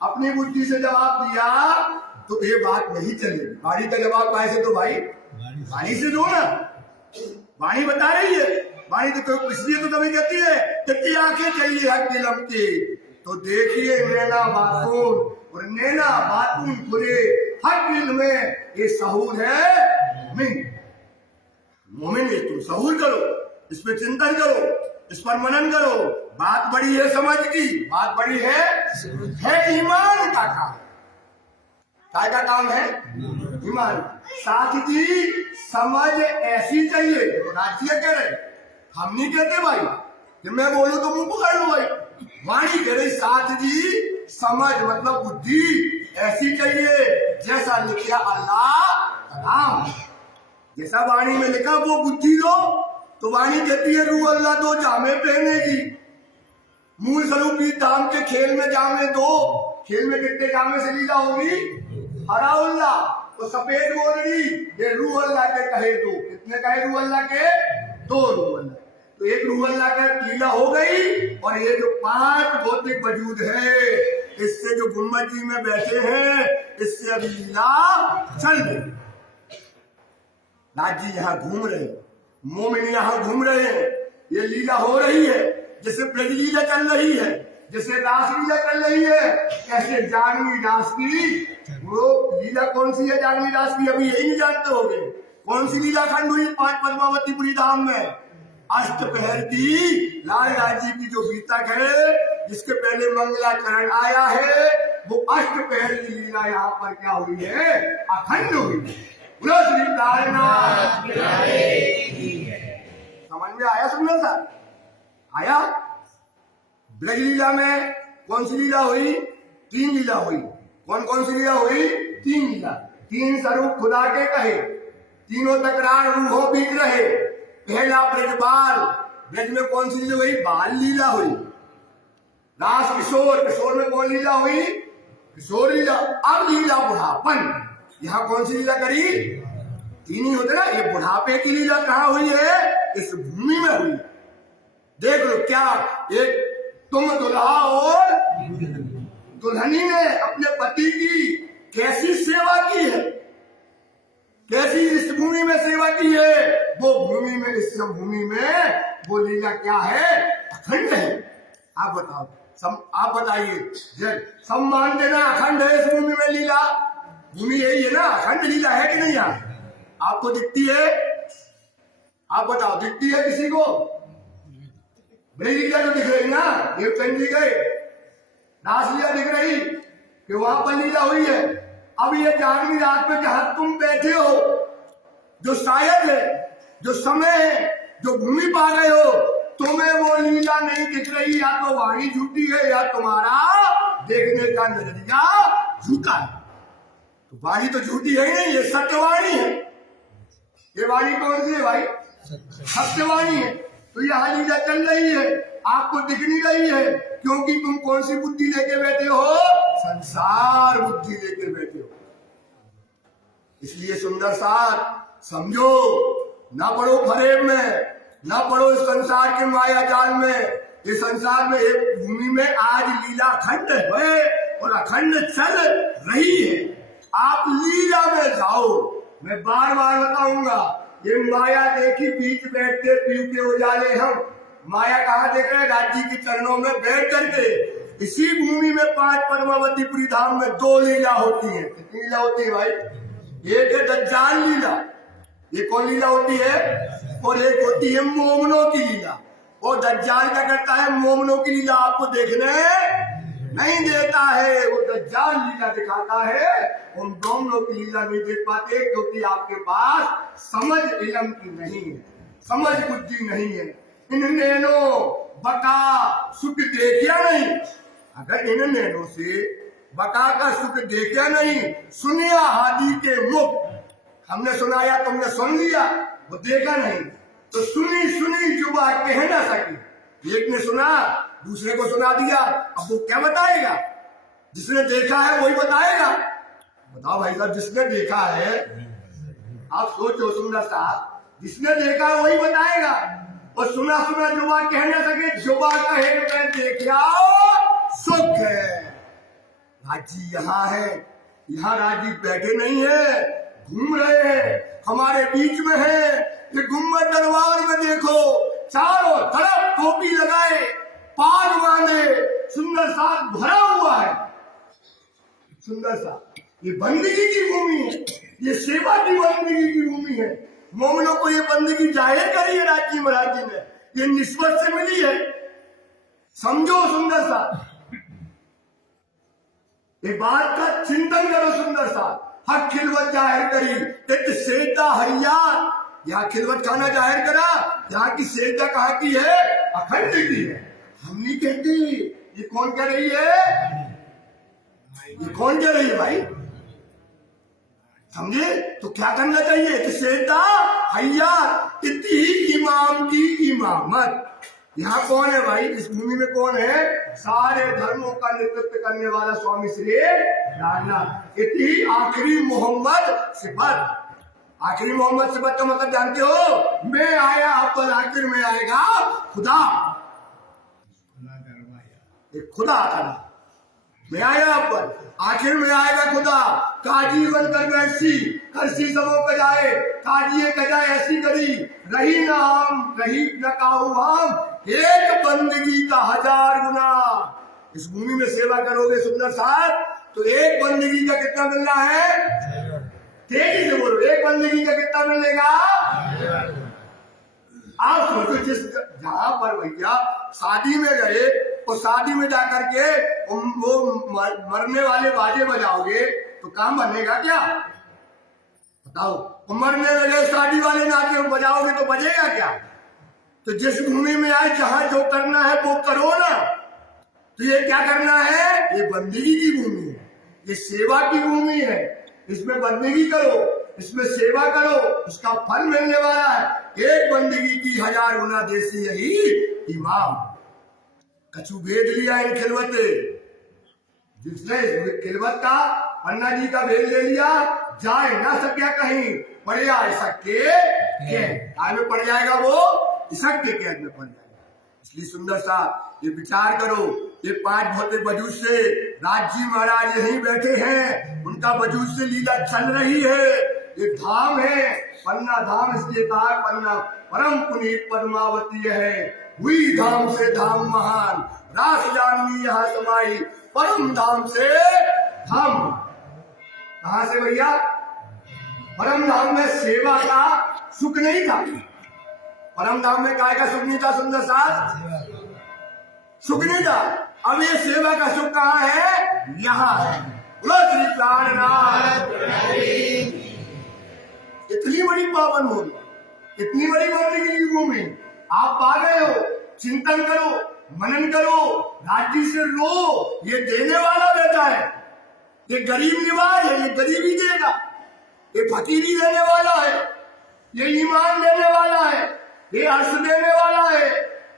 अपनी बुद्धि से जवाब दिया तो ये बात नहीं चलेगी। वाणी का जवाब कैसे दो भाई? वाणी से दो ना। वाणी बता रही है, वाणी तो इसलिए तो कभी कहती है कि आंखें चाहिए हक दिलम की, तो देखिए नैना बातून और नैना बातून पूरे हक दिल में ये सहूर है मोमिन। मोमिन ये तुम सहूर करो, इस पर चिंतन करो, इस पर मनन करो। बात बड़ी है समझ की, बात बड़ी है ईमान का काम। काय का काम है? ईमान। साथ ही समझ ऐसी चाहिए, राज्य कह रहे, हम नहीं कहते भाई कि मैं बोलूं तो मुंह पकड़ लो भाई। वाणी कह रही साथ जी समझ मतलब बुद्धि ऐसी चाहिए जैसा लिखा अल्लाह कलाम। जैसा वाणी में लिखा वो बुद्धि दो। तो वाणी कहती है रूह अल्लाह दो जामे पहनेगी, मूल स्वरूपी दाम के खेल में जामे दो। खेल में कितने जामे से लीला होगी? हरा उल्ला तो सफेद गोदड़ी, ये रूह अल्लाह के कहे दो। कितने कहे रूह अल्लाह के? दो रूह अल्लाह। तो एक रूह अल्लाह का लीला हो गई, और ये जो 5 भौतिक वजूद है इससे जो गुम्बद जी में बैठे हैं इससे अभी लीला चल रही। राज जी यहाँ घूम रहे हैं, मोमिन यहाँ घूम रहे हैं, ये लीला हो रही है। जैसे ब्रज लीला चल रही है, जैसे रास लीला चल रही है, ऐसे जागनी रास की वो लीला कौन सी है? जागनी रास की अभी यही नहीं जानते होंगे। कौन सी लीला खंड हुई 5 पद्मावतीपुरी धाम में? अष्टपहर की लाल राजी की जो बीतक है, जिसके पहले मंगलाचरण आया है, वो अष्टपहर की लीला यहाँ पर क्या हुई है? अखंड हुई। समझ में आया? सुनना सर आया? ब्रज लीला में कौन सी लीला हुई? 3 लीला हुई। कौन कौन सी लीला हुई? 3 लीला। 3 स्वरूप खुदा के कहे, तीनों तकरार रूहों बीत रहे। पहला ब्रजबाल, ब्रज में कौन सी लीला हुई? बाल लीला हुई। रास किशोर, किशोर में कौन लीला हुई? किशोर लीला। अब लीला बुढ़ापन, यहाँ कौन सी लीला करी? 3 ही होते ना। ये बुढ़ापे की लीला कहाँ हुई है? इस भूमि में हुई। देख लो क्या, एक तुम दुल्हा और दुल्हनी ने अपने पति की कैसी सेवा की है, कैसी इस भूमि में सेवा की है। वो भूमि में, इस भूमि में वो लीला क्या है? अखंड है। आप बताओ, आप बताइए, सब मानते ना अखंड है इस भूमि में लीला? भूमि यही है ना, अखंड लीला है कि नहीं? यहाँ आपको दिखती है? आप बताओ, दिखती है किसी को? बड़ी लीला तो दिख रही ना, ये चंडी गए रास लीला दिख रही कि वहां पर लीला हुई है। अब ये जागनी रात में जहां तुम बैठे हो, जो शायद है, जो समय है, जो भूमि पा गए हो, तुम्हें वो लीला नहीं दिख रही। या तो वाणी झूठी है या तुम्हारा देखने का नजरिया झूठा है। तो वाणी तो झूठी है ही नहीं, ये सत्यवाणी है। ये वाणी कौन सी है भाई? सत्यवाणी है। तो यह लीला चल रही है, आपको दिख नहीं रही है, क्योंकि तुम कौन सी बुद्धि लेके बैठे हो? संसार बुद्धि लेके बैठे हो। इसलिए सुंदर साथ समझो, ना पड़ो फरेब में, ना पड़ो इस संसार के माया जाल में। इस संसार में एक भूमि में आज लीला अखंड है और अखंड चल रही है। आप लीला में जाओ। मैं बार बार बताऊंगा, ये माया देखी बीच बैठते पीव के उजाले हम। माया कहाँ देख रहे हैं? राज्य के चरणों में बैठ करके। इसी भूमि में 5 पद्मावतीपुरी धाम में 2 लीला होती है। कितनी लीला होती है भाई? एक है दज्जाल लीला, ये कौन लीला होती है? और एक होती है मोमनों की लीला। और दज्जाल क्या करता है? मोमनों की लीला आपको देखने नहीं देता है, वो दज्जाल लीला दिखाता है। उन दोनों की लीला नहीं देख पाते क्योंकि आपके पास समझ इल्म की नहीं है, समझ बुद्धि नहीं है। इन नैनों बका सुख देखिया नहीं। अगर इन नैनों से बका का सुख देखिया नहीं, सुनिया हादी के मुख। हमने सुनाया, तुमने सुन लिया, वो देखा नहीं। तो सुनी सुनी जुबा कह ना सकी। एक ने सुना, दूसरे को सुना दिया, अब वो क्या बताएगा? जिसने देखा है वही बताएगा। बताओ भाई साहब, जिसने देखा है, आप सोचो सुंदर साहब, जिसने देखा है वही बताएगा। और सुना सुना जुबा कह ना सके, जुबा कहे मैं देखा सुख है। राज जी यहाँ है, यहाँ राज जी बैठे नहीं है, घूम रहे हैं, हमारे बीच में है। ये गुम्बद दरबार में देखो, चारों तरफ टोपी लगाए, पाग बांधे, सुंदर सा भरा हुआ है, सुंदर सा। ये बंदगी की भूमि है, ये सेवा की बंदगी की भूमि है। मोमिनों को ये बंदगी जाहिर करी है राज जी महाराज जी ने, ये निस्बत से मिली है, समझो सुंदर सा। ये बात का चिंतन करो सुंदर सा। हक खिलवत जाहिर करी, एक सेठा हरियार, यहाँ खिलवत खाना जाहिर करा, यहाँ की सेठा कहाँ की है? अखंड की है। हम नहीं कहते, ये कौन कह रही है? ये कौन कह रही है भाई? समझे? तो क्या करना चाहिए कि सेठा हरियार, इतनी ही इमाम की इमामत। यहाँ कौन है भाई? इस भूमि में कौन है? सारे धर्मों का नेतृत्व करने वाला स्वामी श्री रामनाथ। इतनी आखिरी मोहम्मद सिफत। आखिरी मोहम्मद सिफत का मतलब जानते हो? मैं आया पर आखिर में आएगा खुदा। एक खुदा आता है, मैं आया पर आखिर में आएगा खुदा। काजी बनकर बैसी करसी सबों का जाए, काजिए कजाए ऐसी करी, रही ना हम रही न काहू हम, एक बंदगी का 1000 गुना। इस भूमि में सेवा करोगे सुंदर साहब, तो एक बंदगी का कितना मिलना है? तेजी से बोलो, एक बंदगी का कितना मिलेगा? आप सोचो, जिस जहां पर भैया शादी में गए, तो शादी में जाकर के वो मरने वाले बाजे बजाओगे तो काम बनेगा क्या? बताओ। मरने लगे शादी वाले नाचे बजाओगे तो बजेगा क्या? तो जिस भूमि में आए, जहां जो करना है वो करो ना। तो ये क्या करना है? ये बंदगी की भूमि है, ये सेवा की भूमि है। इसमें बंदगी करो, इसमें सेवा करो, इसका फल मिलने वाला है। एक बंदगी की 1000 गुना देसी यही इमाम। कछु भेद लिया इन खिलवते, जिसने खिलवत का अन्ना जी का भेद ले लिया, जाए ना सके कहीं, पड़ जाए सके में पड़ जाएगा, वो इसक के कैद में पड़ जाएगा। इसलिए सुंदर सा ये विचार करो। ये 5 भोते वजूद से राज जी महाराज यहीं बैठे हैं, उनका वजूद से लीला चल रही है। ये धाम है पन्ना धाम, इसलिए कहा पन्ना परम पुनीत पद्मावती है। हुई धाम से धाम महान, रास जानवी यहाँ समाई, परम धाम से धाम। कहां से भैया? परम धाम में सेवा का सुख नहीं था। परम धाम में काय का सुख नहीं था सुंदर साहब? सुख नहीं था। अब ये सेवा का सुख कहाँ है? यहाँ है। बोलो श्री प्राणनाथ। इतनी बड़ी पावन भूमि, इतनी बड़ी बंदगी की भूमि, आप आ गए हो। चिंतन करो, मनन करो, राज्य से लो। ये देने वाला बैठा है, ये गरीब निवाज है, ये गरीबी देगा। ये फकीरी देने वाला है, ये ईमान देने वाला है, ये अर्श देने वाला है,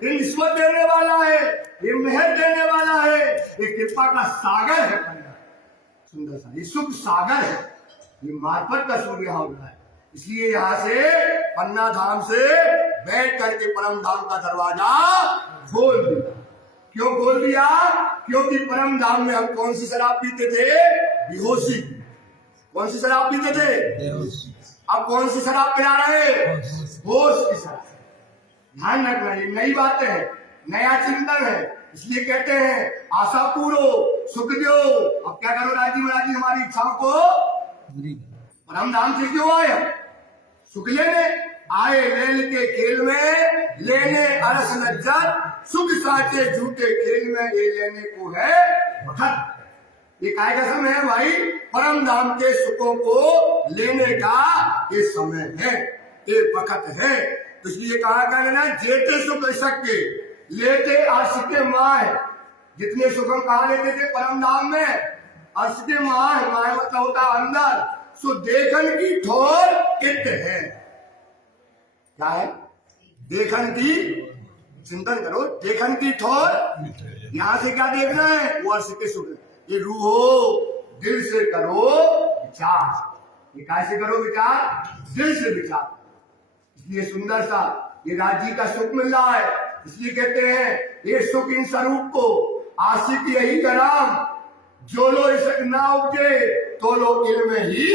ये निस्बत देने वाला है, ये मेहर देने वाला है, ये कृपा का सागर है। सुंदर सा ये सुख सागर है, ये मार्फत का सूर्य यहाँ उठ रहा है। इसलिए यहाँ से पन्ना धाम से बैठ करके परम धाम का दरवाजा खोल दिया। क्यों खोल दिया? क्योंकि परम धाम में हम कौन सी शराब पीते थे? बेहोशी। कौन सी शराब पीते थे? अब कौन सी शराब पिला रहे? होश की शराब। ध्यान रखना, ये नई बातें हैं, नया चिंतन है। इसलिए कहते हैं आशा पूरो सुख दो। अब क्या करो राजी महाराज जी, हमारी इच्छाओं को परम धाम से क्यों आए? सुख लेने आए, वेल के खेल में लेने अरस लज्जत, सुख साचे झूठे खेल में ये लेने को है वक्त। ये काय का समय है भाई? परम धाम के सुखों को लेने का ये समय है, ये वक्त है। तो इसलिए कहा करना, जेते सुख सके लेते अर्श के माह। जितने सुख हम कहा लेते थे परम धाम में, अर्श के माह, माह मतलब होता अंदर। सो देखन की ठोर इत है। क्या है? देखन की, चिंतन करो, देखन की ठोर। यहां से क्या देखना है? वो अर्श के सुख। ये रूहो दिल से करो विचार। ये कैसे करो विचार? दिल से विचार। इसलिए सुंदर सा ये राज्य का सुख मिल रहा है। इसलिए कहते हैं ये सुख इन स्वरूप को आशिक यही कराम, जो लो इसक ना उपजे तो लो इल्म ही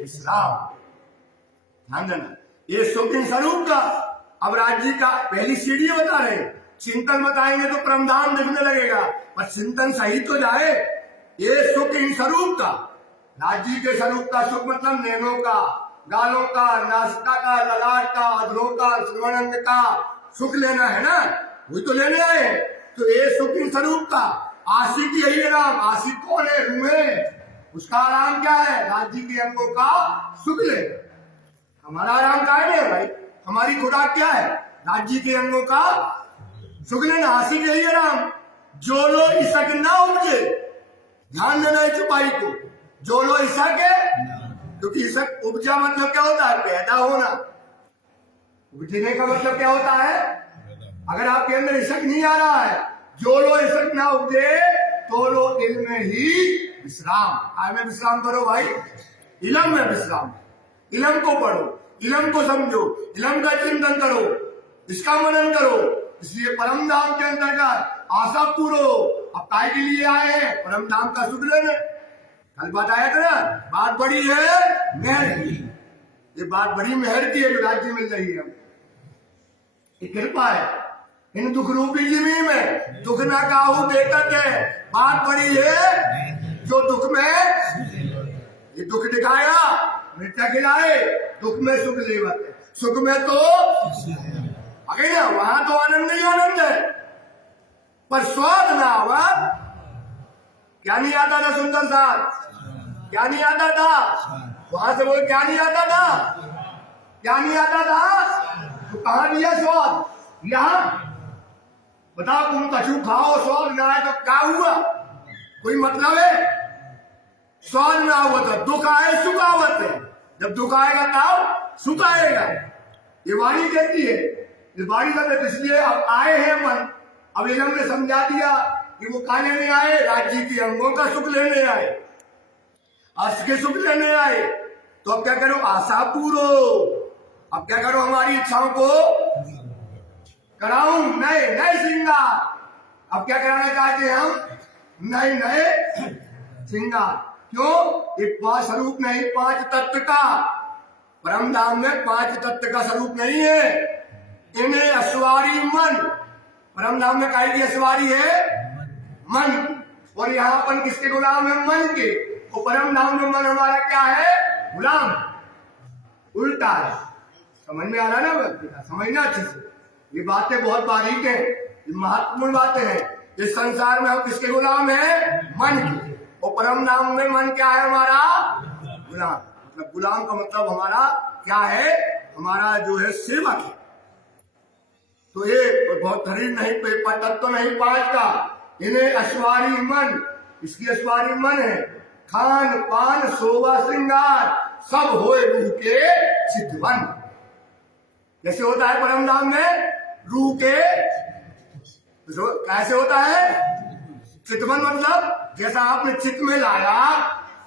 विश्राम। ध्यान देना, ये सुख इन स्वरूप का। अब राज्य का पहली सीढ़ी बता रहे, चिंतन बताएंगे तो परमधाम दिखने लगेगा, पर चिंतन सही तो जाए। ये सुख इन स्वरूप का, राज्य के स्वरूप का सुख मतलब नैनों का, गालों का, नासिका का, ललाट का, अधरों का, श्रवणांग का सुख लेना है ना, वही तो लेने आए। तो ये सुख इन स्वरूप का आशिक यही आराम। आशिक कौन है? रूह है। उसका आराम क्या है? राज्य के अंगों का सुख ले। हमारा आराम क्या है भाई? हमारी खुराक क्या है? राज्य के अंगों का सुख लेना। आशिक यही आराम। जो लो इसक ना उपजे, ध्यान देना है चुपाई को। जो लो इसक है, क्योंकि इसक उपजा मतलब क्या होता है? पैदा होना। उपजने का मतलब क्या होता है? अगर आपके अंदर इसक नहीं आ रहा है, जो लो इसक ना उपजे तो लो इल्म ही विश्राम। आय में विश्राम करो भाई, इलम में विश्राम। इलम को पढ़ो, इलम को समझो, इलम का चिंतन करो, इसका मनन करो। इसलिए परम धाम के अंतर्गत आशा पूरो। अब काय के लिए आए हैं? परम धाम का सुख लेने। कल बात आया था ना, बात बड़ी है मेहर की। ये बात बड़ी मेहर की है जो राज्य मिल रही है, ये कृपा है। इन दुख रूपी जिमी में दुख ना काहू देखत है। बात बड़ी है जो दुख में, ये दुख दिखाया, मिर्चा खिलाए, दुख में सुख लेवत है। सुख में तो अगे ना, वहां तो आनंद ही आनंद है, पर स्वाद ना आवा। क्या नहीं आता था? सुंदर साथ क्या नहीं आता था? वहां से बोले क्या नहीं आता था? क्या नहीं आता था? तो कहां दिया स्वाद? यहां बताओ, तुम कछु खाओ स्वाद ना आए तो क्या हुआ? कोई मतलब है? स्वाद ना हुआ तो दुख आए सुख आवत है। जब दुख आएगा तब सुख आएगा। ये वाणी कहती है, ये वाणी कहते। इसलिए अब आए हैं मन। अब इलम ने समझा दिया कि वो खाने में आए, राज्य के अंगों का सुख लेने आए, अर्श के सुख लेने आए। तो अब क्या करो? आशा पूरो। अब क्या करो? हमारी इच्छाओं को कराऊं नए नए श्रृंगार। अब क्या कराना चाहते हैं हम? नए नए श्रृंगार। क्यों? ये पांच स्वरूप नहीं, पांच तत्व का। परम धाम में पांच तत्व का स्वरूप नहीं है। इन्हें अस्वारी मन, परम धाम में काहे की अस्वारी है? मन। और यहाँ अपन किसके गुलाम है? मन के। तो परम धाम में मन हमारा क्या है? गुलाम। उल्टा है। समझ में आ रहा है ना? समझना अच्छे से। ये बातें बहुत बारीक है, ये महत्वपूर्ण बातें हैं। इस संसार में हम किसके गुलाम हैं? मन के। और परम धाम में मन क्या है? हमारा गुलाम। मतलब गुलाम का मतलब हमारा क्या है? हमारा जो है सेवक है। तो ये बहुत शरीर नहीं, तत्व नहीं पांच का। इन्हें अश्वारी मन, इसकी अश्वारी मन है। खान पान शोभा श्रृंगार सब होए रूह के चितवन। जैसे होता है परम धाम में रूह के, कैसे होता है? चितवन मतलब जैसा आपने चित में लाया,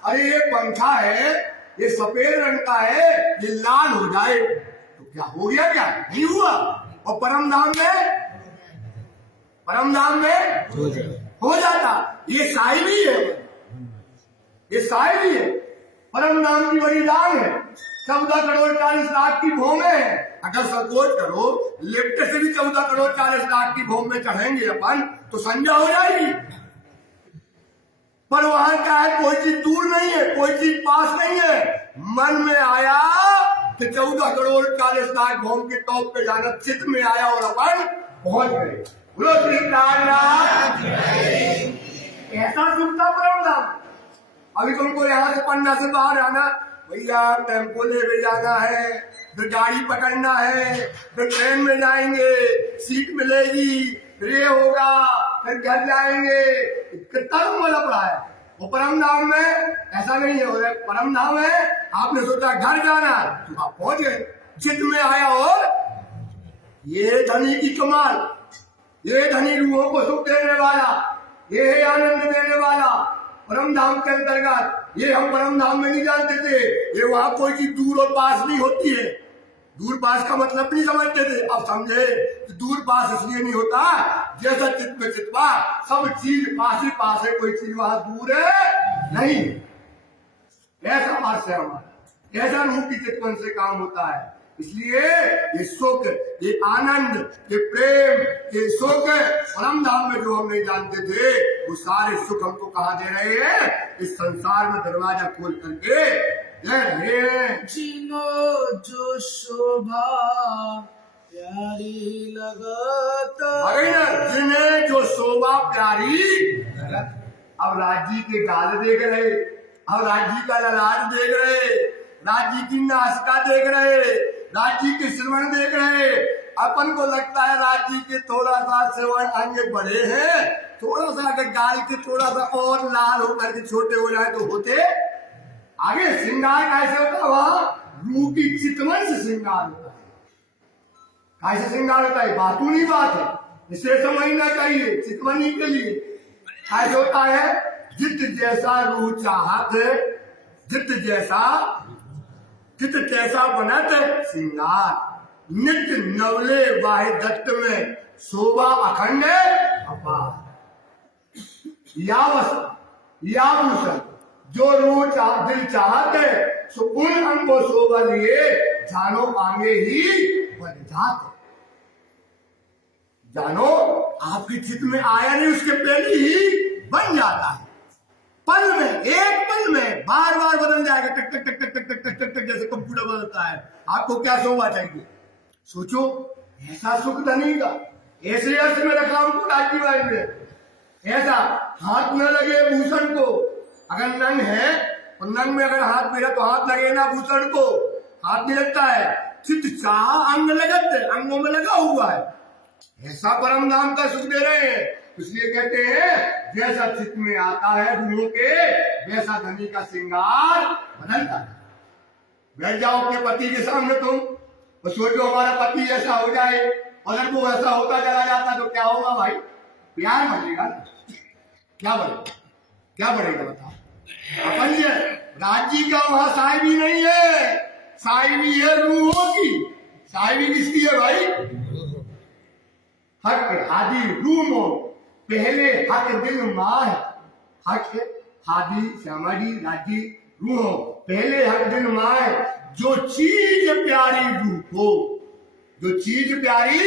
अरे ये पंखा है, ये सफेद रंग का है, ये लाल हो जाए तो क्या हो गया? क्या नहीं हुआ? और परम धाम में, परम धाम में हो जाता। ये साई भी है, ये साई भी है। परम धाम की बड़ी दान है। 14 करोड़ 40 लाख की भूमि है। अगर संकोच करो, लिफ्ट से भी 14 करोड़ 40 लाख की भूमि में चढ़ेंगे अपन तो संध्या हो जाएगी। पर वहां क्या है? कोई चीज दूर नहीं है, कोई चीज पास नहीं है। मन में आया कि 14 करोड़ 40 लाख भूमि के टॉप पे जाना, चित्त में आया और अपन पहुंच गए। बोलो श्री राम। ऐसा सुख था परम धाम। अभी तुमको यहाँ से पन्ना से बाहर आना, भैया टेम्पो ले जाना है, फिर गाड़ी पकड़ना है, फिर ट्रेन में जाएंगे, सीट मिलेगी, फिर ये होगा, फिर घर जाएंगे। कितना मतलब पड़ा है। वो परम धाम में ऐसा नहीं है। परम धाम है, आपने सोचा घर जाना तो आप पहुंच गए, चित्त में आया। और ये धनी की कमाल, ये धनी रूहों को सुख देने वाला, ये है आनंद देने वाला परम धाम के अंतर्गत। ये हम परम धाम में नहीं जानते थे। ये वहां कोई चीज दूर और पास नहीं होती है। दूर पास का मतलब नहीं समझते थे, अब समझे कि दूर पास इसलिए नहीं होता, जैसा चित्त में चित्वा सब चीज पास ही पास है, कोई चीज वहां दूर है नहीं। ऐसा हास्य है हमारा, ऐसा रूह की चितवन से काम होता है। इसलिए ये सुख, ये आनंद, ये प्रेम, ये सुख परम धाम में जो हम नहीं जानते थे, वो सारे सुख हमको कहाँ दे रहे हैं? इस संसार में दरवाजा खोल करके दे रहे हैं। जिनो जो शोभा प्यारी लगता, जिन्हें जो शोभा प्यारी। अब राज्य के गाल देख रहे, अब राज्य का ललाट देख रहे, राज्य की नासिका देख रहे, राज्य के श्रवण देख रहे। अपन को लगता है राज्य के थोड़ा सा श्रवण अंग बड़े हैं, थोड़ा सा अगर गाल के थोड़ा सा और लाल होकर के छोटे हो जाए तो होते आगे। श्रृंगार कैसे होता है? वहां रूह की चितवन से श्रृंगार होता है। कैसे श्रृंगार होता है? बातूनी बात है, इसे समझना चाहिए। चितवनी के लिए कैसे होता है? जित जैसा रूह चाहत, जित जैसा बनत श्रृंगार, नित्य नवले वाहे दत्त में शोभा अखंड अपार। यावूषण जो रूह दिल चाहते, सो उन अंगों शोभा लिए जानो आगे ही बन जाते। जानो आपकी चित्त में आया नहीं, उसके पहले ही बन जाता है। पल में, एक पल में बार बार बदल जाएगा, टक टक टक टक टक टक टक टक, जैसे कंप्यूटर बदलता है। आपको क्या शोभा चाहिए? सोचो, ऐसा सुख धनी का, ऐसे अर्थ में रखा हमको राज्य वाले में, ऐसा हाथ न लगे भूषण को। अगर नंग है तो नंग में अगर हाथ मेरा तो हाथ लगे ना भूषण को, हाथ नहीं लगता है। चित्त चाह अंग लगते, अंगों में लगा हुआ है। ऐसा परम धाम का सुख दे रहे हैं। इसलिए कहते हैं जैसा चित्त में आता है रूहों के, वैसा धनी का श्रृंगार बदलता है। बैठ जाओ अपने पति के सामने तुम और सोचो हमारा पति ऐसा हो जाए, और अगर वो ऐसा होता चला जाता तो क्या होगा भाई? प्यार बढ़ेगा, क्या बढ़ेगा? क्या बढ़ेगा बताओ? अपन ये राज्य का वहां साहिबी नहीं है, साहिबी है रूहों की। साहिबी किसकी है भाई? हक हादी रूमो पहले हक दिल माँ है। हक हादी श्यामाजी राज्य रूहो पहले हक दिल माँ है। जो चीज प्यारी रूह को, जो चीज प्यारी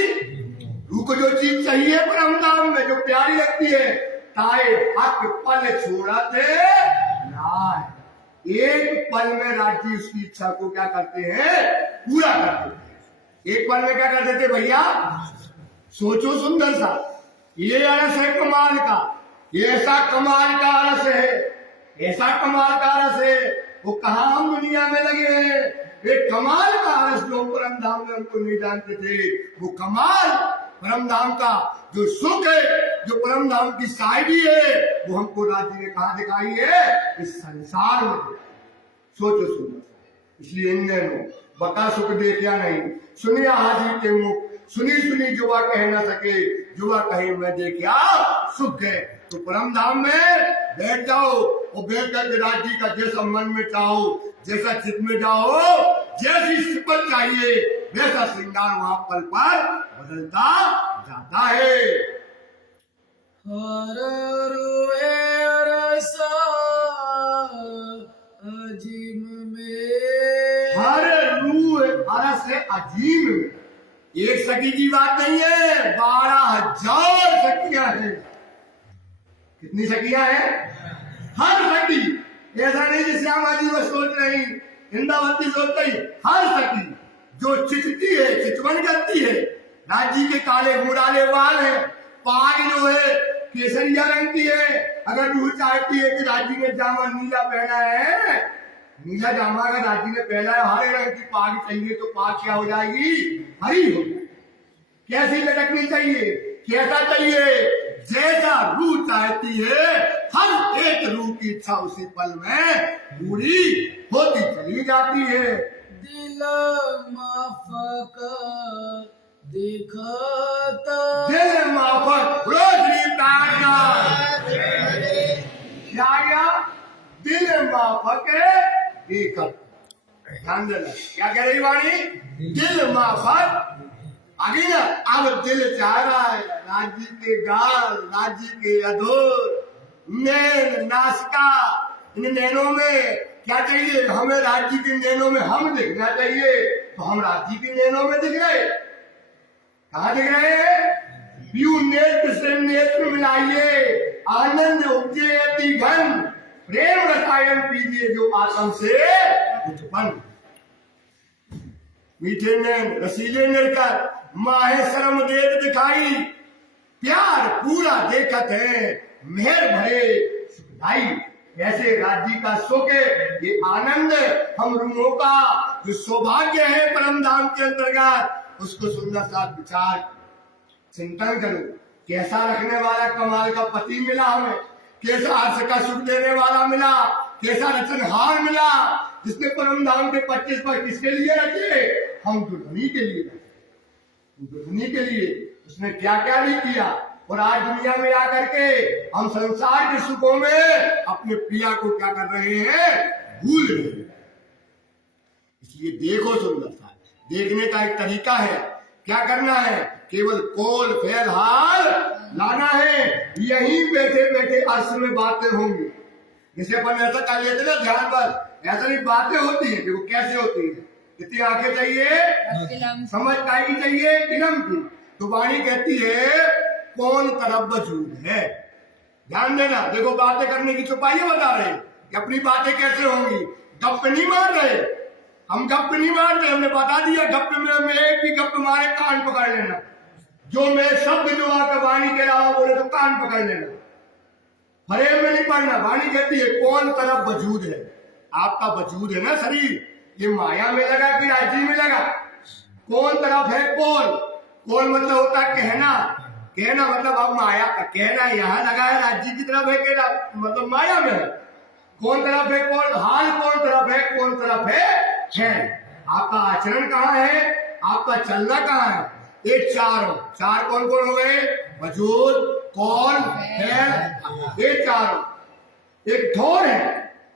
रूह को, जो चीज चाहिए परम धाम में जो प्यारी लगती है, ताए हक पल छोड़ते ना। एक पल में राज्य उसकी इच्छा को क्या करते हैं? पूरा करते हैं। एक पल में क्या करते थे भैया? सोचो सुंदर सा, ये रस है कमाल का, ये ऐसा कमाल का रस है, ऐसा कमाल का रस है। वो कहा हम दुनिया में लगे हैं, एक कमाल का रस जो परम धाम में हमको नहीं जानते थे, वो कमाल परम धाम का जो सुख है, जो परम धाम की साइडी है, वो हमको राज्य ने कहा दिखाई है? इस संसार में। सोचो सुंदर, इसलिए इन बता सुख देखा नहीं, सुनिया हाजी के मुख, सुनी सुनी जुआ कह न सके, जुआ कहे मैं देखा सुख है। तो परम धाम में बैठ जाओ और बैठ करके राज्य का जैसा मन में चाहो, जैसा चित्त में जाओ, जैसी सिफत चाहिए, वैसा श्रृंगार वहां पल पर बदलता जाता है। हर रूहे रसा अजीम में, हर रूह अरस है अजीम में। एक सखी की बात नहीं है, 12,000 सखियां हैं। कितनी सखियां हैं? हर सखी, ऐसा नहीं कि श्यामा जी वो सोच रही, इंद्रावती सोच रही। हर सखी जो चितती है, चितवन करती है, राज्य के काले मुराले वाल है, पाग जो है केसरिया रंग की है। अगर रूह चाहती है कि राज्य ने जामा नीला पहना है, नीला जामा अगर राज्य ने पहना है, हरे रंग की पाग चाहिए तो पाग क्या हो जाएगी? हरी हो जाएगी। कैसी लटकनी चाहिए? कैसा चाहिए? जैसा रूह चाहती है, हर एक रूह की इच्छा उसी पल में पूरी होती चली जाती है। दिल माफक दिखाता, दिल माफक रोशनी प्राणा क्या गया? दिल माफक देखा। ध्यान देना, क्या कह रही वाणी? दिल माफक। आगे ना, अब दिल चाह रहा है राज्य के गाल, राज्य के अधूर, नैन, नासिका, इन नैनों में क्या चाहिए? हमें राज्य की नैनों में हम दिखना चाहिए। तो हम राज्य की नैनों में दिख रहे, कहाँ दिख रहे हैं? पीयू नेत्र से नेत्र मिलाइए, आनंद उपजे अति घन, प्रेम रसायन पीजिए जो आत्म से उत्पन्न। मीठे नैन रसीले निरकर, माहे शर्म देत दिखाई, प्यार पूरा देखत है, मेहर भरे सुखदाई। ऐसे राज्य का सुख, ये आनंद हम रूहों का जो सौभाग्य है परम धाम के अंतर्गत, उसको सुंदर सा विचार चिंतन करो। कैसा रखने वाला कमाल का पति मिला हमें, कैसा हर्ष का सुख देने वाला मिला, कैसा रचनहार मिला, जिसने परम धाम के 25 पर किसके लिए रखे? हम दुल्हनी के लिए रखे, दुल्हनी के लिए। उसने क्या क्या नहीं किया, और आज दुनिया में आकर के हम संसार के सुखों में अपने प्रिया को क्या कर रहे हैं? भूल रहे हैं। इसलिए देखो, सुंदर सा देखने का एक तरीका है। क्या करना है? केवल कौल फैल हाल लाना है। यहीं बैठे बैठे अर्श में बातें होंगी। जैसे अपन ऐसा कर लेते ना ध्यान पर, ऐसा नहीं बातें होती है। देखो कैसे होती है। कितनी आंखें चाहिए? समझ काय की चाहिए? इलम की। तो वाणी कहती है कौन तरफ वजूद है। ध्यान देना। देखो बातें करने की चौपाई बता रहे कि अपनी बातें कैसे होंगी। गप नहीं मार रहे हम, गप नहीं मार रहे। हमने बता दिया गप में एक भी गप मारे कान पकड़ लेना। जो मैं शब्द जो आकर वाणी के अलावा बोले तो कान पकड़ लेना। फरेब में नहीं पढ़ना। वाणी कहती है कौन तरफ वजूद है। आपका वजूद है ना शरीर, ये माया में लगा कि राज्य में लगा? कौन तरफ है? कौन। कौन मतलब होता है कहना। कहना मतलब अब माया का कहना यहाँ लगा है, राज्य की तरफ है कि मतलब माया में है। कौन तरफ है? कौन। हाल कौन तरफ है? कौन तरफ है। आपका आचरण कहाँ है? आपका चलना कहाँ है? ये चारों। चार कौन कौन हो गए? वजूद, कौन, फैल। ये चारों एक ठोर है।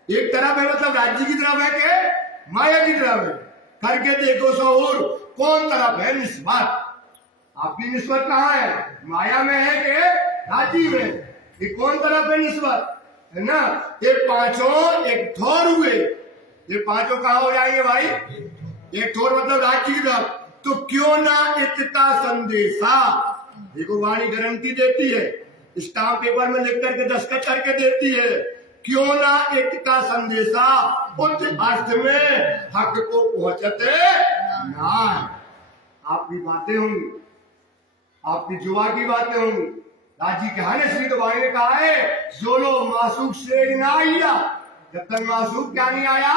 एक तरफ है मतलब राज्य की तरफ है कि माया की तरफ है? करके देखो शऊर कौन तरफ है? निस्बत। आपकी निस्बत कहाँ है? माया में है कि राज्य में? ये कौन तरफ है? निस्बत है ना। ये पांचों एक ठोर हुए। ये पांचों कहाँ हो जाएंगे भाई? एक ठोर मतलब राज्य की तरफ। तो क्यों ना इतना संदेशा। देखो वाणी गारंटी देती है, स्टाम्प पेपर में लिख करके दस्तखत करके देती है। क्यों ना इतना संदेशा उच्च अर्थ में हक को पहुंचते ना। आपकी बातें होंगी, आपकी जुआ की बातें होंगी। राजी कहानी श्री तो भाई ने कहा है जो लोग मासूक से ना आया, जब तक मासूक क्या नहीं आया,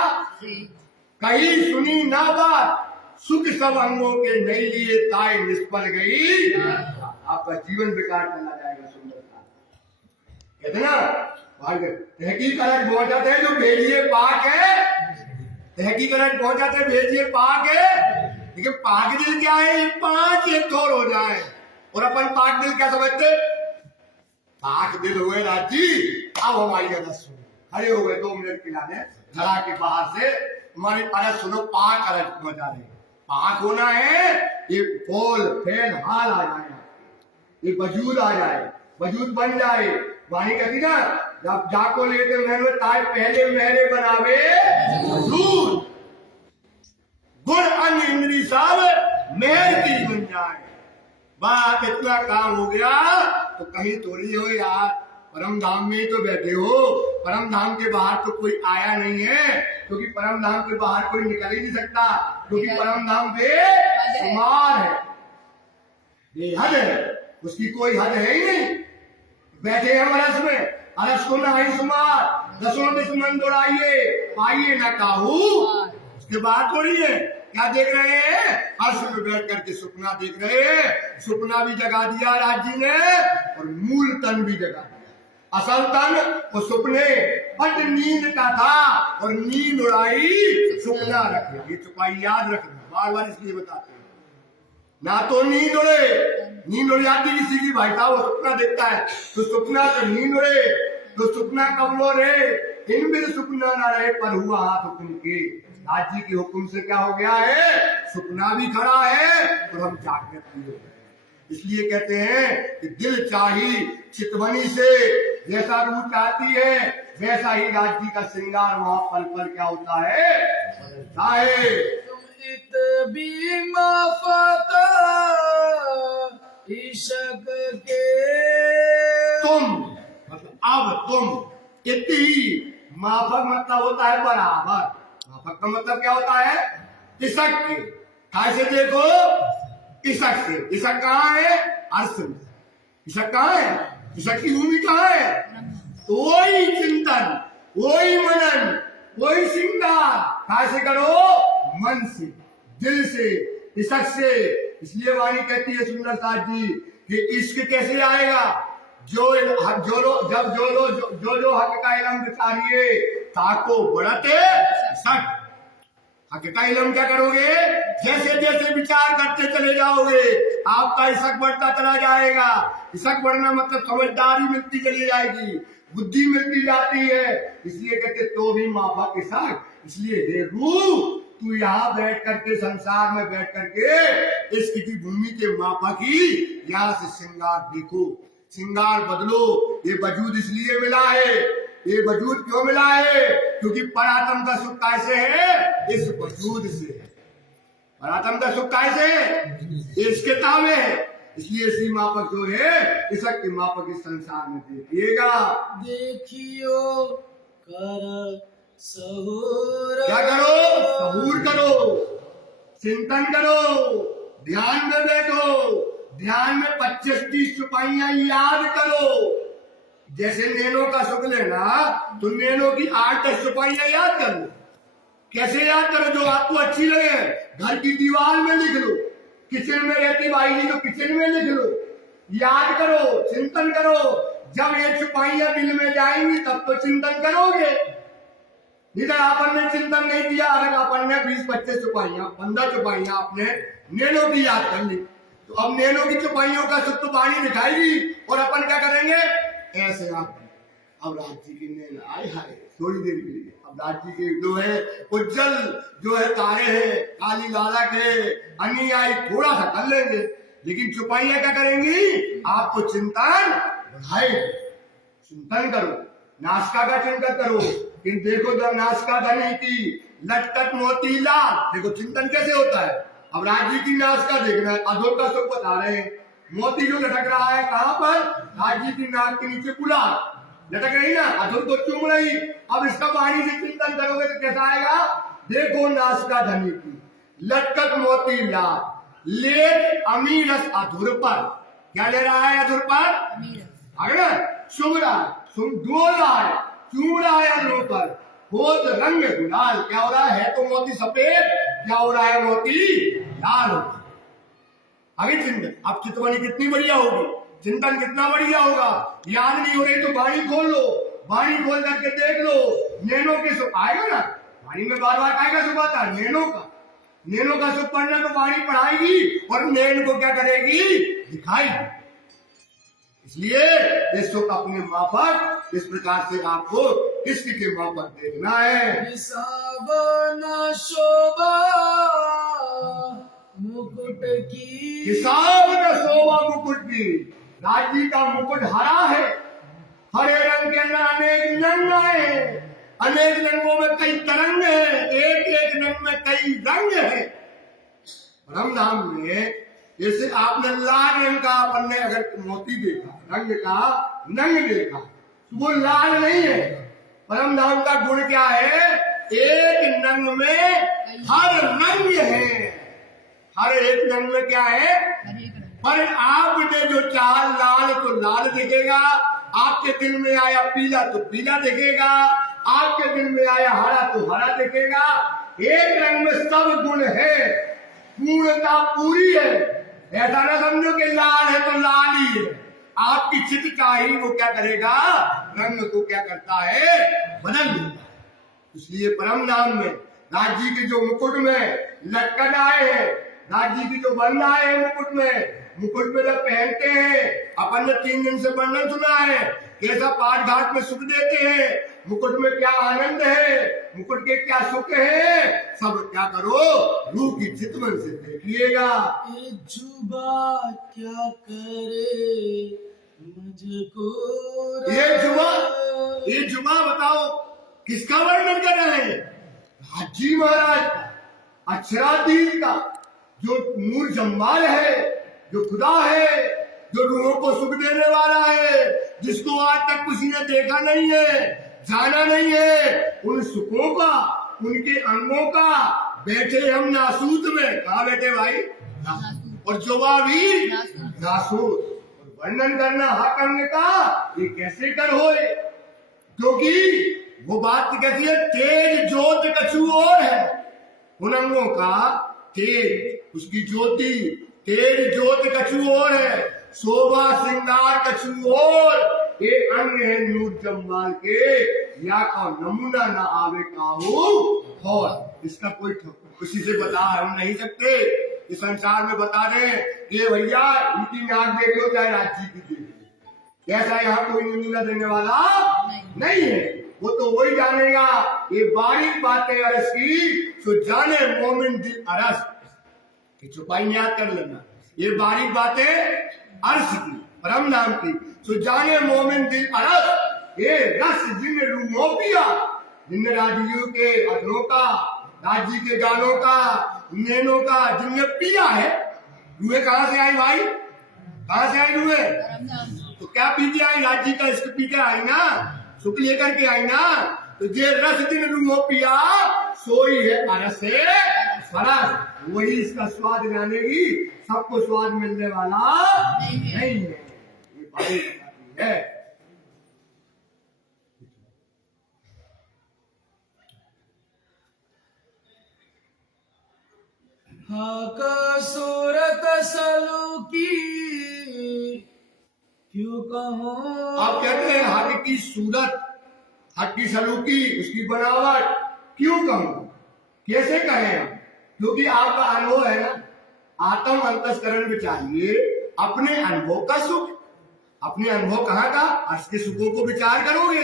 कहीं सुनी ना बात, सुख सब अंगों के नहीं लिए ताई निष्फल गई। आपका जीवन बेकार चला जाएगा। सुंदरता कहते ना तहकीक अलग पहुंच जाते हैं जो भेजिए पाक है। तहकीक अलग पहुंच जाते हैं भेजिए पाक है। लेकिन पाक दिल क्या है? ये पांच एक ठोर हो जाए। और अपन पाक दिल क्या समझते? पाक दिल हुए राजी। अब हमारी जगह सुनो, खड़े हो गए 2 मिनट पिलाने घरा के बाहर से। हमारे पास सुनो पाक अलग पहुंचा रहे। पाक होना है ये फूल फैल हाल आ जाए, ये वजूद आ जाए, वजूद बन जाए। वाणी कहती ना जब जाको लेते महल ताए पहले महरे बनावे वजूद। गुण अन्य इंद्री साहब मेहर की बन जाए। बात इतना काम हो गया तो कहीं थोड़ी हो यार, परम धाम में ही तो बैठे हो। परम धाम के बाहर तो कोई आया नहीं है, क्योंकि परम धाम के बाहर कोई निकल ही नहीं सकता, क्योंकि परम धाम बेशुमार है, बेहद है, उसकी कोई हद है ही नहीं। बैठे हैं अरस में, अरस को ना ही शुमार, दसों दुश्मन दौड़ाइए पाइए ना काहू। उसके बाद थोड़ी है क्या देख रहे हैं? अर्श में बैठ करके सुपना देख रहे हैं। सुपना भी जगा दिया राज्य ने और मूल तन भी जगा दिया। असल तन वो सुपने बट नींद का था और नींद उड़ाई सुपना रखे। ये चुपाई याद रखना, बार बार इसलिए बताते हैं। ना तो नींद उड़े, नींद उड़ जाती किसी की भाई साहब, वो सुपना देखता है तो सुपना तो नींद उड़े तो सुपना कब लो रे। इन बिन सुपना ना रहे पर हुआ हाथ हुक्म के। आज जी के हुक्म से क्या हो गया है? सुपना भी खड़ा है और हम जागृत भी हो गए। इसलिए कहते हैं कि दिल चाही चितवनी से, जैसा रूह चाहती है वैसा ही राज्य का श्रृंगार वहां पल पल क्या होता है, बदलता है। तुम इत भी माफता इश्क के तुम मतलब अब तुम, इतनी माफक मतलब होता है बराबर, माफक का मतलब क्या होता है, इसक के, कैसे देखो इसक से, इसक कहाँ है, अर्थ में, इसक कहाँ है, इसक की भूमि कहाँ है, तो वही चिंतन, वही मनन, वही श्रृंगार कैसे करो, मन से, दिल से, इसक से। इसलिए वाणी कहती है सुंदर साथ जी कि इश्क कैसे आएगा, जो हक का इलम विचारिए ताको बढ़ते सक। हक का इलम क्या करोगे, जैसे जैसे विचार करते चले जाओगे आपका इसक बढ़ता चला जाएगा। इसक बढ़ना मतलब समझदारी मिलती चली जाएगी, बुद्धि मिलती जाती है। इसलिए कहते तो भी माफक इसक। इसलिए हे रूह, तू यहाँ बैठ करके, संसार में बैठ करके इश्क की भूमि के माफक ही यहाँ से श्रृंगार देखो, श्रृंगार बदलो। ये वजूद इसलिए मिला है, ये वजूद क्यों मिला है, क्योंकि परात्म का सुख कैसे है, इस वजूद से है। परात्म का सुख कैसे है, इसके तावे है। इसलिए इसी मापक जो है, इसक के मापक इस संसार में देखिएगा। देखियो कर सहूर, क्या करो, सहूर करो, चिंतन करो, ध्यान में बैठो, ध्यान में 25-30 चौपाइयां याद करो। जैसे नैनो का सुख लेना तो नैनो की 8-10 चौपाइयां याद कर लो। कैसे याद करो, जो आपको अच्छी लगे, घर की दीवार में लिख लो, किचन में रहती भाई जी तो किचन में लिख लो, याद करो, चिंतन करो। जब ये चौपाइयां दिल में जाएंगी तब तो चिंतन करोगे, नहीं तो आपन ने चिंतन नहीं किया। अगर अपन ने 20-25 चौपाइयां, 15 चौपाइयां आपने नैनो की याद कर ली, तो अब नैनो की चौपाइयों का सुख तो वाणी दिखाएगी और अपन क्या करेंगे, ऐसे आप अब राज्य की नैन आए हाय थोड़ी देर के लिए। अब राज्य के जो है उज्जवल जो है तारे हैं, काली लाला के अनुयायी थोड़ा सा कर लेंगे, लेकिन चौपाइयां क्या करेंगी, आपको चिंतन बढ़ाएगी। चिंतन करो, नासिका का चिंतन करो। कि देखो जब नासिका धनी की लटकट मोती लाल, देखो चिंतन कैसे होता है। अब राज्य की नासिका देखना है, अधोर का सुख बता रहे हैं, मोती जो लटक रहा है कहां पर, राज्य की नाक के नीचे गुलाब लटक रही ना, अधोर को चूम रही। अब इसका वाणी से चिंतन करोगे तो कैसा आएगा, देखो नासिका धनी की लटकट मोती लाल, लेट अमीरस अधुर पर, क्या ले रहा है अधुर पर, अगर सुम रहा है, डोल रहा है, चूम रहा है अधुर पर, होत रंग गुलाल, क्या हो रहा है तो मोती सफेद, क्या हो रहा है मोती लाल होता है। आगे चिंतन, अब चितवनी कितनी बढ़िया होगी, चिंतन कितना बढ़िया होगा। याद नहीं हो रही तो वाणी खोल लो, वाणी खोल करके देख लो, नैनो के सुख आएगा ना, वाणी में बार बार आएगा सुख आता है नैनो का। नैनो का सुख पढ़ना तो वाणी पढ़ाएगी और नैन को क्या करेगी, दिखाएगी। इसलिए ये सुख अपने माफक इस प्रकार से आपको इश्क के माफक देखना है। हिसाब न शोभा मुकुट की, हिसाब न शोभा मुकुट की, राज्य का मुकुट हरा है, हरे रंग के अंदर अनेक रंग आए हैं, अनेक रंगों में कई तरंग है, एक एक रंग में कई रंग है। ब्रह्म धाम में जैसे आपने लाल रंग का, अपन ने अगर मोती देखा, रंग का नंग देखा, तो वो लाल नहीं है। परम धाम का गुण क्या है, एक नंग में हर रंग है, हर एक रंग में क्या है, पर आपने जो चाहा लाल तो लाल दिखेगा, आपके दिल में आया पीला तो पीला दिखेगा, आपके दिल में आया हरा तो हरा दिखेगा। एक रंग में सब गुण है, पूर्णता पूरी है। ऐसा ना समझो कि लाल है तो लाल ही है, आपकी चित्त का ही वो क्या करेगा, रंग को क्या करता है, बदल देता है। इसलिए परम धाम में राज्य के जो मुकुट में लटकन आए हैं, राज्य की जो बंद आए हैं मुकुट में जब पहनते हैं, अपन ने 3 दिन से वर्णन सुना है कैसा पाठ घाट में सुख देते हैं, मुकुट में क्या आनंद है, मुकुट के क्या सुख है, सब क्या करो, रूह की चितवन से देखिएगा। जुबा क्या करे मुझको ये जुमा बताओ किसका वर्णन कर रहे हैं? हाजी महाराज का, अक्षराधीन का, जो नूर जम्माल है, जो खुदा है, जो रूहों को सुख देने वाला है, जिसको आज तक किसी ने देखा नहीं है, जाना नहीं है, उन सुखों का, उनके अंगों का बैठे हम नासूत में। कहा बैठे भाई? और जुबावी नासूत। वर्णन करना हक अंग का ये कैसे कर होए? क्योंकि वो बात कैसी है, तेज ज्योत कछु और है, उन अंगों का तेज, उसकी ज्योति, तेज ज्योत कछु और है, शोभा श्रृंगार कछु और। ये अंग है नूर जम्माल के, या का नमूना ना आवे काहू और। इसका कोई किसी से बता हम नहीं सकते, इस संसार में बता दें ये भैया इनकी नाक देख लो चाहे राज्य की देख लो, ऐसा यहाँ कोई नमूना देने वाला नहीं है। वो तो वही जानेगा ये बारीक बातें अरस की, तो जाने मोमिन दिल अरस की। चुपाई याद कर लेना, ये बारीक बातें अर्श की, परम नाम की, तो जाने मोमिन दिल अरस। ये रस जिन रूमों पिया, जिन राजियों के अधरों का, राजी के गानों का, नैनों का जिनने पिया है। रूहे कहाँ से आई भाई? कहाँ से आई रूहे? तो क्या पी के आई? राज्य का इश्क पी के आई ना, सुख लेकर के आई ना। तो ये रस जिन रूहों पिया, सोई है अरस से सरस। वही इसका स्वाद जानेगी, सबको स्वाद मिलने वाला नहीं है। ये बातें बताती है। हाका सूरत सलूकी क्यों कहो। आप कहते हैं हक की सूरत, हक की सलूकी, उसकी बनावट क्यों कहूं, कैसे कहें हम? क्योंकि आपका अनुभव है ना, आत्म अंतस्करण विचारिए अपने अनुभव का सुख। अपने अनुभव कहाँ का? अर्श के सुखों को विचार करोगे।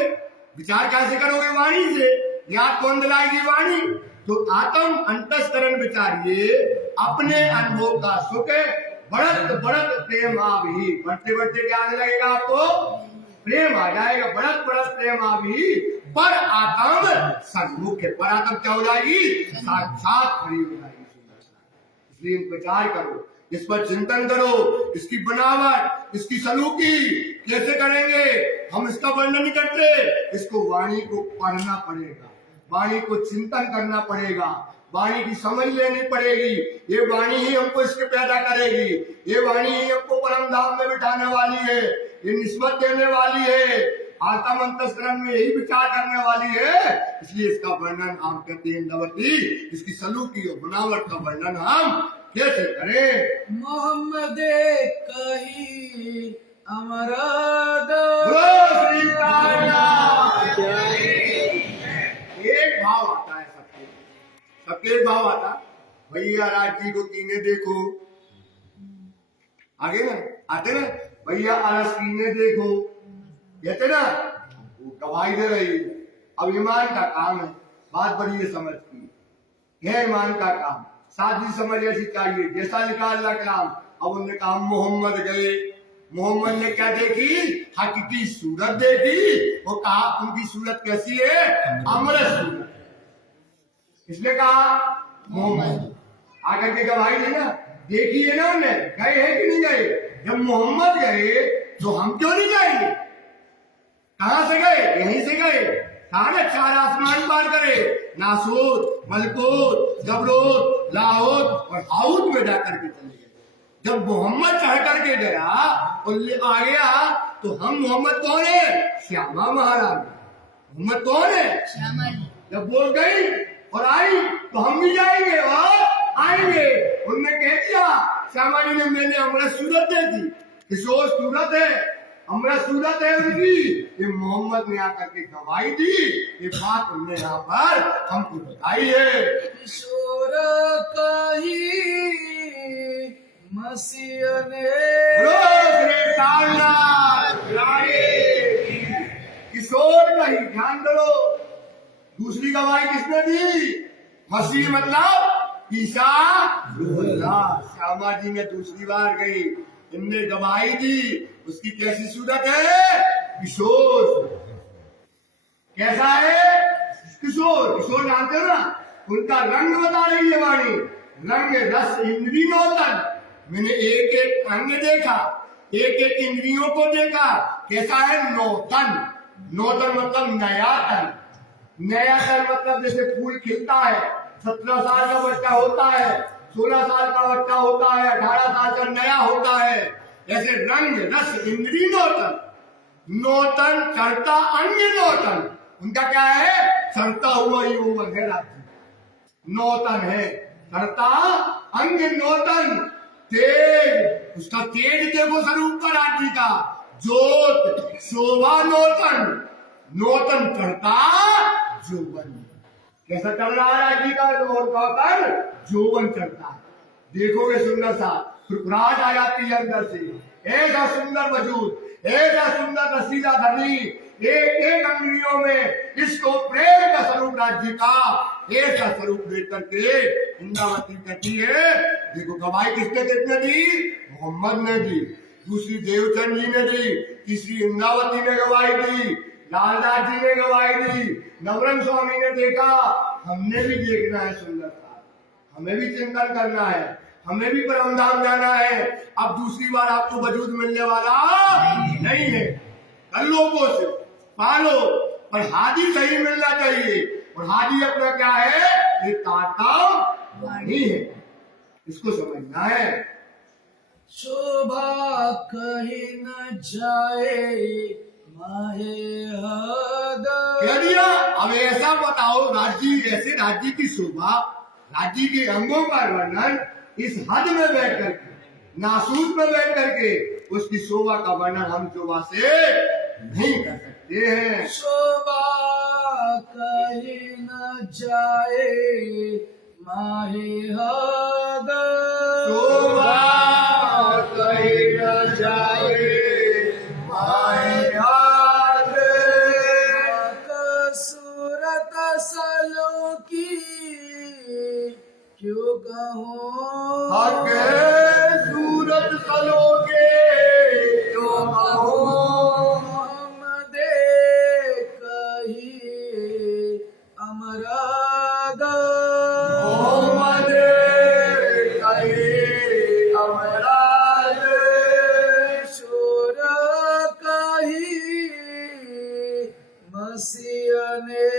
विचार कैसे करोगे? वाणी से। याद कौन दिलाएगी? वाणी। तो आत्म अंतस्करण विचारिए अपने अनुभव का सुख। बढ़त बढ़त प्रेम आवी, बढ़ते बढ़ते क्या आने लगेगा आपको? प्रेम आ जाएगा। बढ़त बढ़त प्रेम आवी, पर आत्म सन्मुख। पर आत्म क्या हो जाएगी? साक्षात खड़ी हो जाएगी। इसलिए विचार करो, इस पर चिंतन करो, इसकी बनावट, इसकी सलूकी कैसे करेंगे हम, इसका वर्णन नहीं करते। इसको वाणी को पढ़ना पड़ेगा, वाणी को चिंतन करना पड़ेगा, वाणी की समझ लेनी पड़ेगी। ये वाणी ही हमको इसके पैदा करेगी, ये वाणी ही हमको परम धाम में बिठाने वाली है, ये निस्बत देने वाली है, आत्म अंतस्करण में यही विचार करने वाली है। इसलिए इसका वर्णन हम कहते हैं नवती, इसकी सलूकी और बनावट का वर्णन हम कैसे करें? मोहम्मद कही अमराद। एक भाव आता है सबके, सबके एक भाव आता। भैया राजी को कीने देखो, आगे ना आते ना, भैया अरस कीने देखो, कहते ना, वो गवाही दे रही है। अब ईमान का काम है, बात बड़ी है समझ की है, ईमान का काम सादी समझ ऐसी चाहिए जैसा लिखा अल्लाह कलाम। अब उन्होंने कहा मोहम्मद गए, मोहम्मद ने क्या देखी? हक की सूरत देखी। वो कहा उनकी सूरत कैसी है? अमर सूरत। इसने कहा मोहम्मद आकर के गवाही दी ना, देखी है ना उन्हें, गए हैं कि नहीं गए? जब मोहम्मद गए तो हम क्यों नहीं जाएंगे? कहां से गए? यहीं से गए। कहा ना, चार आसमान पार करे, नासूत, मलकूत, जबरूत, लाहौत और हाउत में जाकर के चले गए। जब मोहम्मद चढ़ करके गया और आ गया, तो हम मोहम्मद कौन है? श्यामा महाराज। मोहम्मद कौन है? श्यामा जी। जब बोल गई और आई तो हम भी जाएंगे और आएंगे। उन्होंने कह दिया, श्यामा जी ने, मैंने अमृत सूरत दे दी, किशोर सूरत है, अमृत सूरत है उनकी। ये मोहम्मद ने आकर के गवाही दी, ये बात उन्होंने यहाँ पर हमको बताई है। किशोर कही मसीह ने। किशोर कही, ध्यान करो, दूसरी गवाही किसने दी? मसीह मतलब ईसा। श्यामा जी ने दूसरी बार गई इनने गवाही दी। उसकी कैसी सूरत है? किशोर। कैसा है? किशोर। किशोर जानते हो ना? उनका रंग बता रही है वाणी। रंग रस इंद्री नौतन। मैंने एक एक अंग देखा, एक एक इंद्रियों को देखा। कैसा है? नौतन। नौतन मतलब नया तन। नया तन मतलब जैसे फूल खिलता है, 17 साल का बच्चा होता है, 16 साल का बच्चा होता है, 18 साल का नया होता है। ऐसे रंग रस इंद्री नौतन। नौतन चढ़ता अन्य नौतन। उनका क्या है? चढ़ता हुआ यौवन है राज्य। नौतन है चढ़ता अंग नौतन। तेज, उसका तेज देखो स्वरूप का राज्य का। ज्योत शोभा नौतन। नौतन चढ़ता यौवन। कैसा चल रहा है राज्य का? नौतन यौवन चढ़ता है। देखोगे सुंदर सा राज आ जाती है अंदर से। ऐसा सुंदर वजूद, ऐसा सुंदर रसीला धनी, एक एक अंगुलियों में इसको प्रेम का स्वरूप राज्य का ऐसा स्वरूप लेकर के इंद्रावती कहती है। देखो गवाही किसने किसने दी? मोहम्मद ने दी, दूसरी देवचंद जी ने दी, तीसरी इंद्रावती ने गवाही दी, लालदास जी ने गवाही दी, नवरंग स्वामी ने देखा। हमने भी देखना है सुंदर सा, हमें भी चिंतन करना है, हमें भी परम धाम जाना है। अब दूसरी बार आपको वजूद मिलने वाला नहीं है। कर लो कोशिश, पालो, पर हादी सही मिलना चाहिए। और हादी अपना क्या है? एक ताता वाणी है, इसको समझना है। शोभा कहीं न जाए माहे हद। कह दिया। अब ऐसा बताओ राज्य, ऐसे राज्य की शोभा, राज्य के अंगों का वर्णन इस हद में बैठ करके, नासूद में बैठ करके उसकी शोभा का वर्णन हम शोभा से नहीं कर सकते हैं। शोभा कहीं न जाए माहे हद। शोभा कहीं न जाए माहे हद। सूरत सलो की क्यों कहूँ? हक सूरत सलो के क्यों कहूँ? हम देख ही अमराद। मोहम्मद कहे अमराद। शोर कही मसीह ने